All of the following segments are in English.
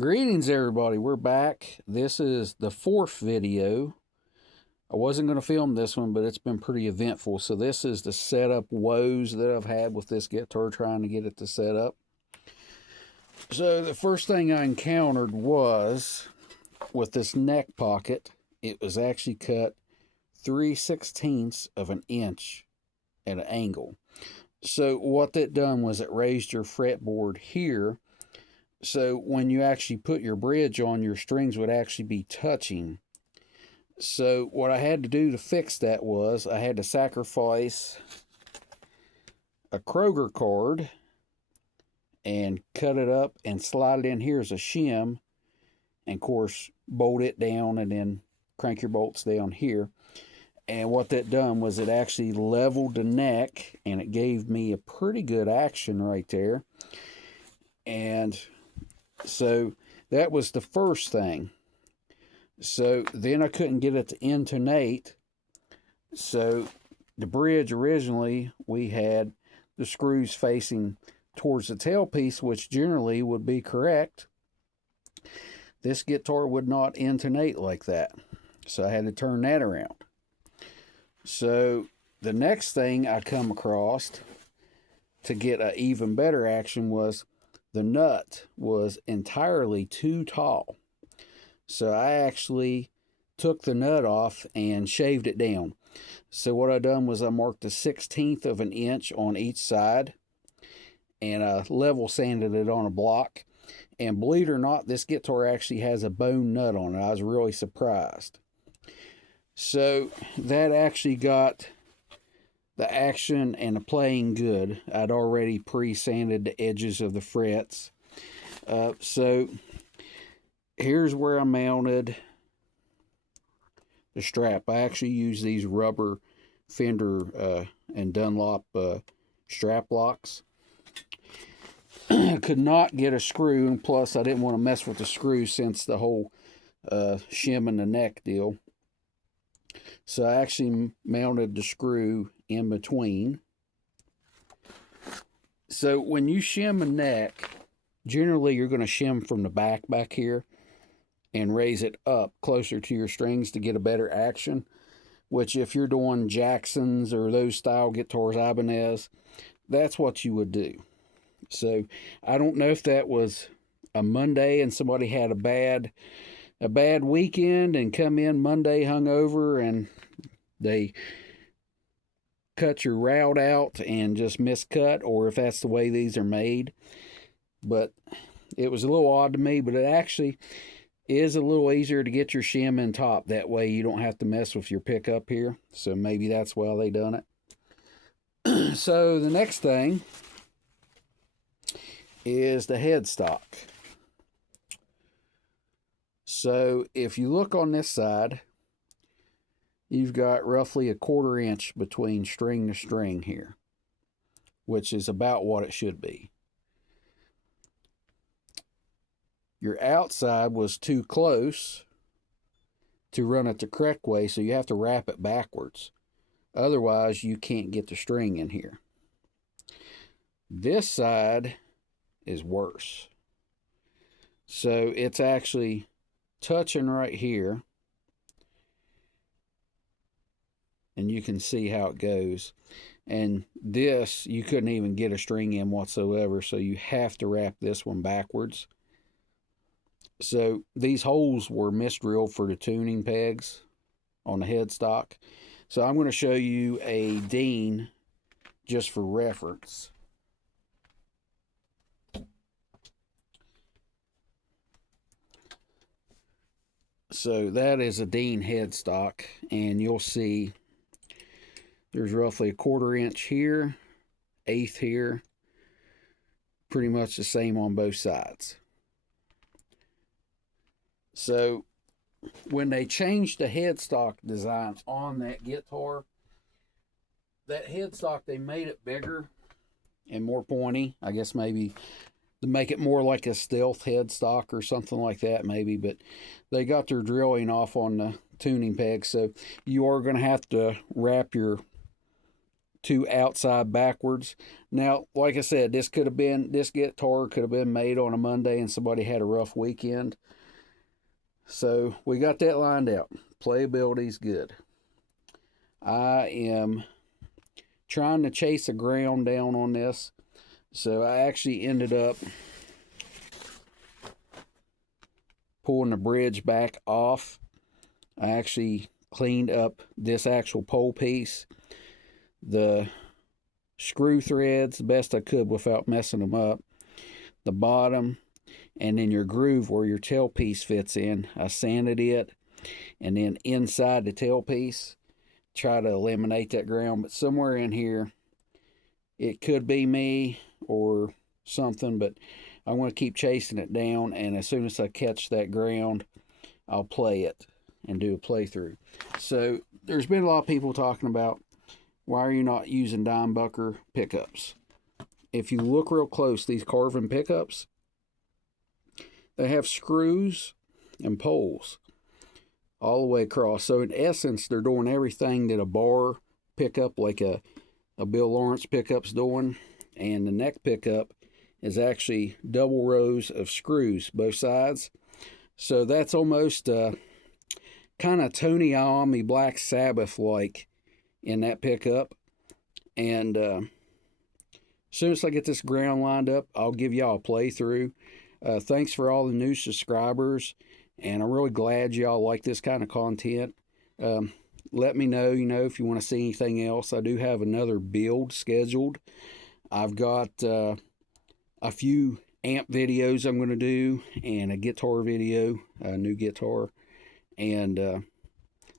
Greetings, everybody. We're back. This is the fourth video. I wasn't going to film this one, but it's been pretty eventful. So this is the setup woes that I've had with this guitar trying to get it to set up. So the first thing I encountered was with this neck pocket. It was actually cut 3/16 of an inch at an angle. So what that done was it raised your fretboard here. So when you actually put your bridge on, your strings would actually be touching. So what I had to do to fix that was I had to sacrifice a Kroger card and cut it up and slide it in here as a shim. And of course, bolt it down and then crank your bolts down here. And what that done was it actually leveled the neck and it gave me a pretty good action right there. And so that was the first thing. So then I couldn't get it to intonate. So the bridge originally, we had the screws facing towards the tailpiece, which generally would be correct. This guitar would not intonate like that. So I had to turn that around. So the next thing I come across to get an even better action was the nut was entirely too tall. So I actually took the nut off and shaved it down. So what I done was I marked a 1/16 of an inch on each side and I level sanded it on a block. And believe it or not, this guitar actually has a bone nut on it. I was really surprised. So that actually got the action and the playing good. I'd already pre-sanded the edges of the frets. So here's where I mounted the strap. I actually use these rubber Fender and Dunlop strap locks. I could not get a screw, and plus I didn't want to mess with the screw since the whole shim in the neck deal. So I actually mounted the screw in between. So when you shim a neck, generally you're going to shim from the back here and raise it up closer to your strings to get a better action. Which if you're doing Jacksons or those style guitars, Ibanez, that's what you would do. So I don't know if that was a Monday and somebody had a bad weekend and come in Monday hungover and they cut your route out and just miscut, or if that's the way these are made. But it was a little odd to me, but it actually is a little easier to get your shim in top. That way you don't have to mess with your pickup here. So maybe that's why they done it. So the next thing is the headstock. So if you look on this side, you've got roughly a 1/4 inch between string to string here, which is about what it should be. Your outside was too close to run it the correct way, so you have to wrap it backwards. Otherwise, you can't get the string in here. This side is worse. So it's actually touching right here. And you can see how it goes. And this, you couldn't even get a string in whatsoever, so you have to wrap this one backwards. So these holes were misdrilled for the tuning pegs on the headstock. So I'm going to show you a Dean just for reference. So that is a Dean headstock, and you'll see there's roughly a 1/4 inch here, 1/8 here, pretty much the same on both sides. So when they changed the headstock design on that guitar, that headstock, they made it bigger and more pointy. I guess maybe to make it more like a stealth headstock or something like that maybe, but they got their drilling off on the tuning peg, so you are going to have to wrap your to outside backwards. Now, like I said, this guitar could have been made on a Monday and somebody had a rough weekend. So we got that lined out. Playability's good. I am trying to chase the ground down on this. So I actually ended up pulling the bridge back off. I actually cleaned up this actual pole piece, the screw threads the best I could without messing them up, the bottom, and then your groove where your tailpiece fits in. I sanded it, and then inside the tailpiece, try to eliminate that ground. But somewhere in here, it could be me or something, but I'm going to keep chasing it down, and as soon as I catch that ground, I'll play it and do a playthrough. So there's been a lot of people talking about, why are you not using Dimebag pickups? If you look real close, these carving pickups, they have screws and poles all the way across. So in essence, they're doing everything that a bar pickup, like a Bill Lawrence pickup's doing. And the neck pickup is actually double rows of screws, both sides. So that's almost kind of Tony Iommi Black Sabbath like in that pickup. And as soon as I get this ground lined up, I'll give y'all a playthrough. Thanks for all the new subscribers, and I'm really glad y'all like this kind of content. Let me know, if you want to see anything else. I do have another build scheduled. I've got a few amp videos I'm going to do, and a guitar video, a new guitar. And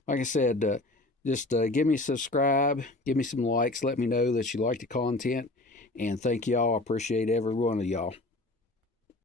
like I said, just give me a subscribe, give me some likes, let me know that you like the content, and thank y'all. I appreciate every one of y'all.